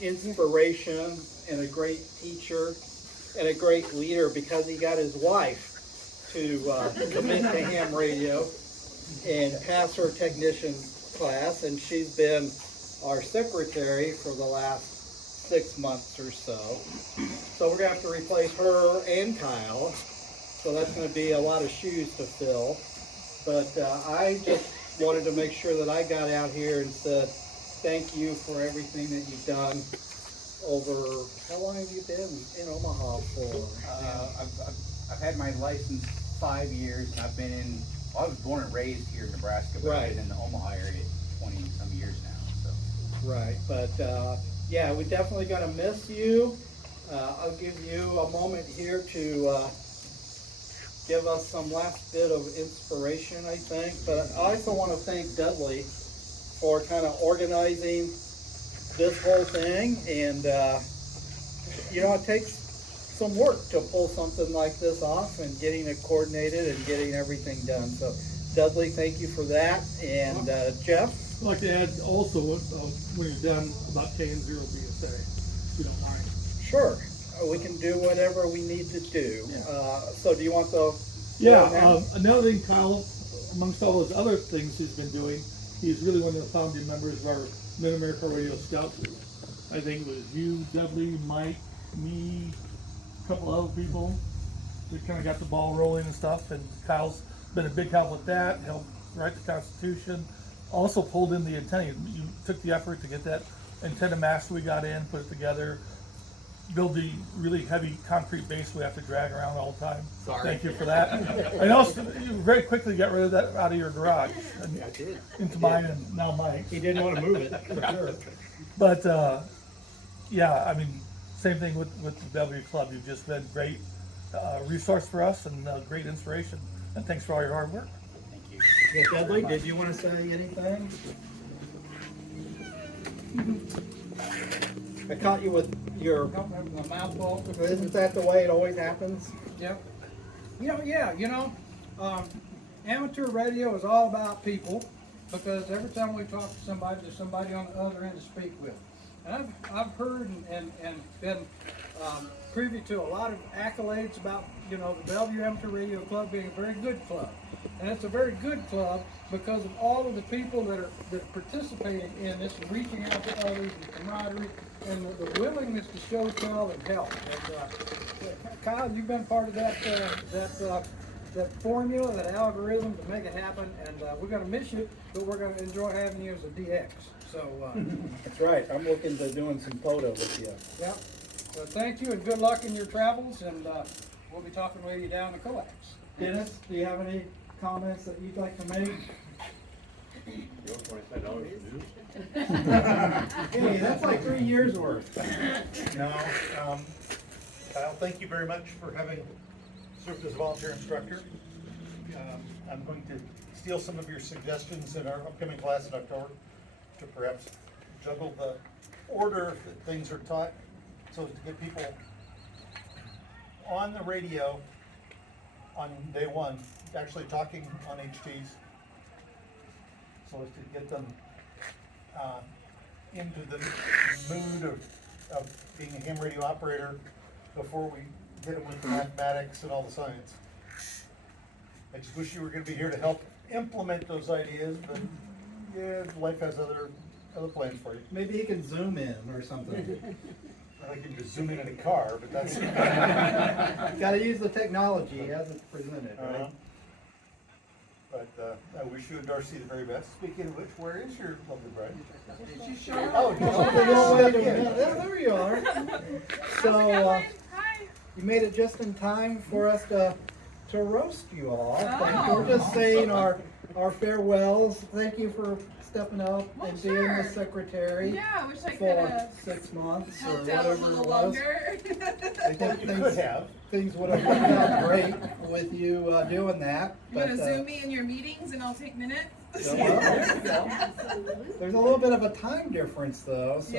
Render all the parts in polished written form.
inspiration and a great teacher and a great leader because he got his wife to commit to ham radio and pass her technician class, and she's been our secretary for the last 6 months or so. So we're gonna have to replace her and Kyle. So that's gonna be a lot of shoes to fill. But I just wanted to make sure that I got out here and said, thank you for everything that you've done over, how long have you been in Omaha for? I've had my license 5 years, and I've been in, well, I was born and raised here in Nebraska, but I've been in the Omaha area 20 some years now, so. Right, but yeah, we're definitely gonna miss you. I'll give you a moment here to give us some last bit of inspiration, I think. But I also want to thank Dudley for kind of organizing this whole thing. And, you know, it takes some work to pull something like this off and getting it coordinated and getting everything done. So, Dudley, thank you for that. And Jeff? I'd like to add also, when you're done, about K&0 BSA, if you don't mind. Sure. We can do whatever we need to do. So do you want the... Yeah, another thing, Kyle, amongst all those other things he's been doing, he's really one of the founding members of our Mid-America Radio Scout Group. I think it was you, Dudley, Mike, me, a couple other people that kind of got the ball rolling and stuff, and Kyle's been a big help with that, helped write the Constitution, also pulled in the antenna. You took the effort to get that antenna mast we got in, put it together, build the really heavy concrete base we have to drag around all the time. Sorry. Thank you for that. And also, you very quickly got rid of that out of your garage. And I did. into mine and now Mike. He didn't want to move it. For sure. But yeah, I mean, same thing with the W Club. You've just been great resource for us and great inspiration. And thanks for all your hard work. Thank you. Yeah, Dudley, did you want to say anything? I caught you with your mouthful. Isn't that the way it always happens? Yep. Amateur radio is all about people, because every time we talk to somebody, there's somebody on the other end to speak with. And I've heard and been privy to a lot of accolades about, the Bellevue Amateur Radio Club being a very good club. And it's a very good club because of all of the people that are participating in this and reaching out to others and camaraderie and the willingness to show, tell, and help. And, Kyle, you've been part of that formula, that algorithm to make it happen, and we're going to miss you, but we're going to enjoy having you as a DX. So, That's right. I'm looking to doing some photo with you. yeah. So thank you and good luck in your travels, and we'll be talking with you down the coax. Dennis, do you have any comments that you'd like to make? Hey, that's like 3 years worth. No, Kyle, thank you very much for having served as a volunteer instructor. I'm going to steal some of your suggestions in our upcoming class in October to perhaps juggle the order that things are taught so as to get people on the radio on day one, actually talking on HTs, so as to get them into the mood of being a ham radio operator before we hit them with the mathematics and all the science. I just wish you were going to be here to help implement those ideas, but yeah, life has other plans for you. Maybe you can zoom in or something. I can just zoom in a car, but that's Got to use the technology as it's presented, uh-huh. right? But I wish you and Darcy the very best. Speaking of which, where is your lovely bride? Did she show up? Oh, Oh, wait a just minute. There you are. So, Hi. you made it just in time for us to roast you all. Oh. We're just saying our farewells. Thank you for stepping up Well, and being sure. the secretary Yeah, I wish I could for have 6 months or helped out a whatever it little was. longer. I think You could have. things would have worked out great with you doing that. You want to but, Zoom me in your meetings and I'll take minutes? well, there you go. There's a little bit of a time difference though, so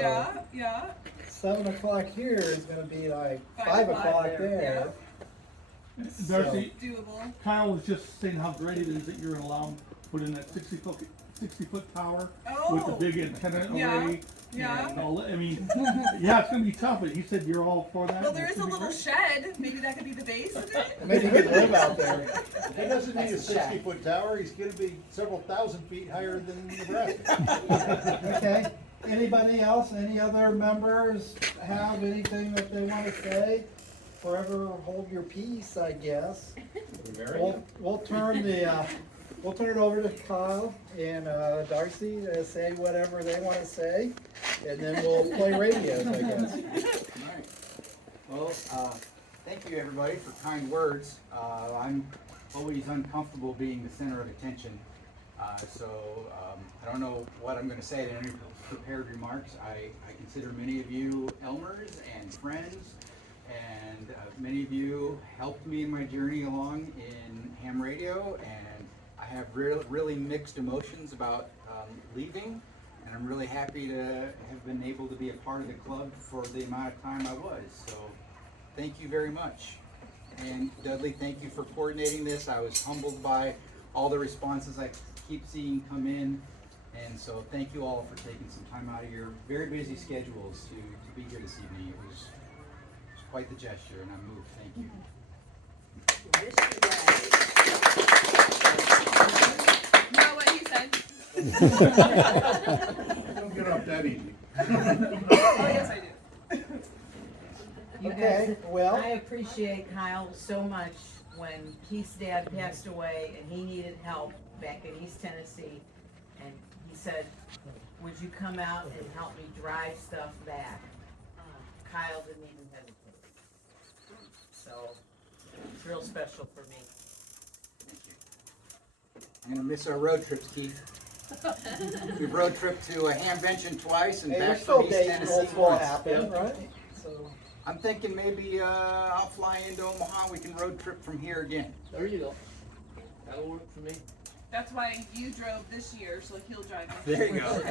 Yeah. 7 o'clock here is going to be like 5 5 o'clock o'clock there. Darcy, Doable. Kyle was just saying how great it is that you're allowed to put in that 60-foot tower with the Oh. big antenna Yeah. array Yeah. I mean, yeah, it's gonna be tough, but you said you're all for that. Well, and there it is a should be little great. shed. Maybe that could be the base of it. Maybe you could live out there. He doesn't need a That's a check. 60-foot tower, he's gonna be several thousand feet higher than Nebraska. Okay, anybody else, any other members have anything that they wanna say? Forever hold your peace, I guess. We'll turn it over to Kyle and Darcy to say whatever they wanna say, and then we'll play radios, I guess. Alright. Well, thank you everybody for kind words. I'm always uncomfortable being the center of attention. So I don't know what I'm gonna say in any prepared remarks. I consider many of you Elmers and friends, and many of you helped me in my journey along in ham radio, and I have really mixed emotions about leaving, and I'm really happy to have been able to be a part of the club for the amount of time I was. So thank you very much. And Dudley, thank you for coordinating this. I was humbled by all the responses I keep seeing come in. And so thank you all for taking some time out of your very busy schedules to be here this evening. It was quite the gesture, and I'm moved. Thank you. You know what he said? Don't get off that easy. Oh, yes, I do. You Okay, guys, well- I appreciate Kyle so much when Keith's dad passed away and he needed help back in East Tennessee. And he said, would you come out and help me drive stuff back? Kyle didn't even hesitate. So, it's real special for me. Thank you. I'm gonna miss our road trips, Keith. We've road tripped to Hamvention twice and Hey, you're back still from East dating, Tennessee will once. happen, right? So, I'm thinking maybe I'll fly into Omaha. We can road trip from here again. There you go. That'll work for me. That's why you drove this year, so he'll drive next There year. you go.